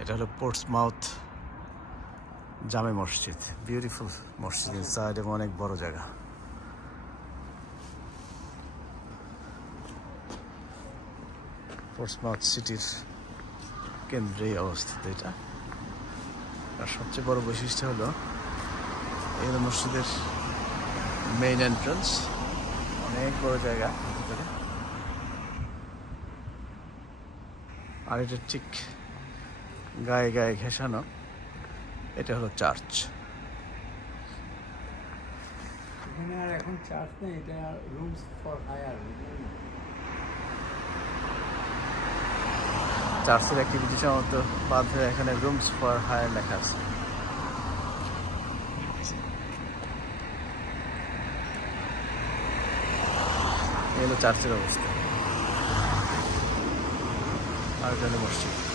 এটা হলো পোর্টসমাউথ জামে মসজিদ, বিউটিফুল মসজিদ ইনসাইড এবং অনেক বড় জায়গা। পোর্টসমাউথ সিটির কেন্দ্রে অবস্থিত এটা। আর সবচেয়ে বড় বৈশিষ্ট্য হলো এই হলো মসজিদের মেইন এন্ট্রান্স, অনেক বড় জায়গা ভিতরে। আর এটা ঠিক গায়ে গায়ে ঘেঁষানো, এটা হলো চার্চ। এখানে আর এখন চার্চ নেই, এটা রুমস ফর হায়ার। চার্চের অ্যাক্টিভিটি সম্ভবত বাদ হয়ে এখানে রুমস ফর হায়ার লেখা আছে। এই হলো চার্চের অবস্থা, আর এটা হলো মসজিদ।